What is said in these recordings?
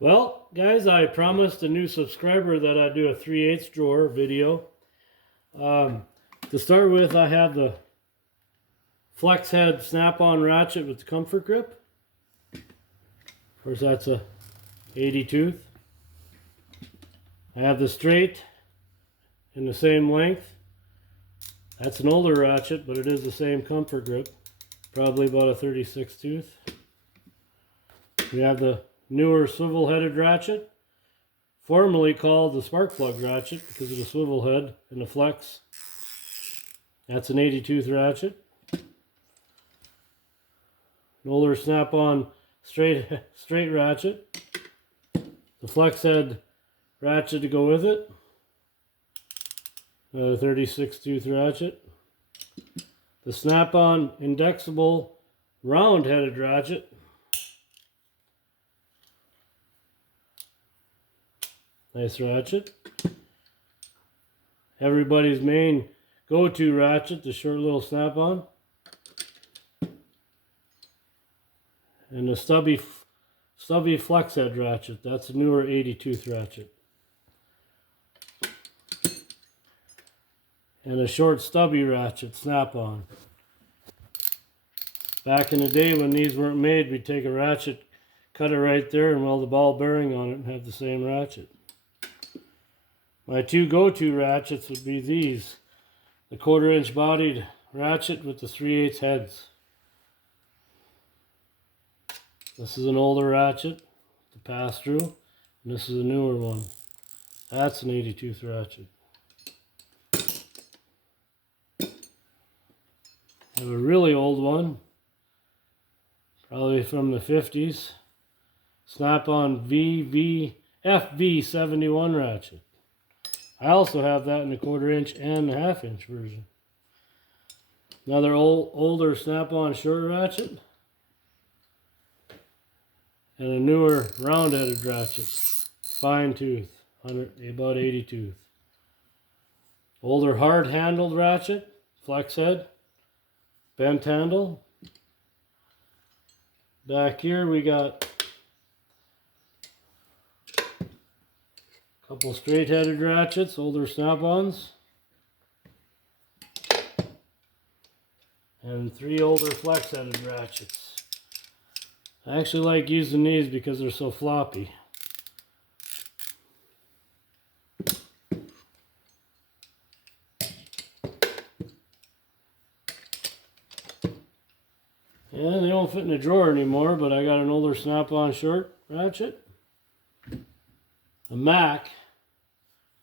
Well, guys, I promised a new subscriber that I'd do a 3/8 drawer video. To start with, I have the flex head snap-on ratchet with the comfort grip. Of course, that's a 80 tooth. I have the straight in the same length. That's an older ratchet, but it is the same comfort grip. Probably about a 36 tooth. We have the newer swivel-headed ratchet, formerly called the spark plug ratchet because of the swivel head and the flex. That's an 80 tooth ratchet. An older snap-on straight ratchet. The flex head ratchet to go with it. A 36 tooth ratchet. The snap-on indexable round-headed ratchet. Nice ratchet. Everybody's main go-to ratchet, the short little snap-on. And the stubby flex head ratchet. That's a newer 80 tooth ratchet. And a short stubby ratchet snap-on. Back in the day when these weren't made, we'd take a ratchet, cut it right there, and weld the ball bearing on it and have the same ratchet. My two go-to ratchets would be these. The 1/4 inch bodied ratchet with the 3/8 heads. This is an older ratchet to pass through, and this is a newer one. That's an 80 tooth ratchet. I have a really old one, probably from the 50s. Snap-on FV71 ratchet. I also have that in the 1/4 inch and the 1/2 inch version. Another older snap-on short ratchet. And a newer round-headed ratchet. Fine tooth, about 80 tooth. Older hard-handled ratchet, flex head, bent handle. Back here we got couple straight-headed ratchets, older snap-ons, and 3 older flex-headed ratchets. I actually like using these because they're so floppy. And they don't fit in a drawer anymore, but I got an older snap-on short ratchet, a Mac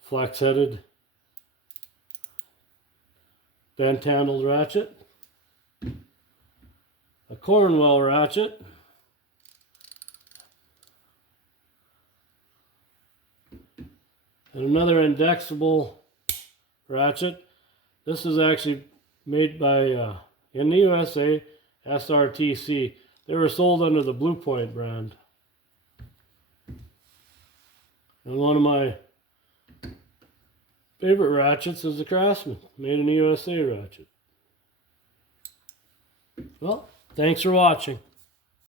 flex-headed bent-handled ratchet, a Cornwell ratchet, and another indexable ratchet. This is actually made by, in the USA, SRTC. They were sold under the Blue Point brand. And one of my favorite ratchets is the Craftsman, made in the USA ratchet. Well, thanks for watching.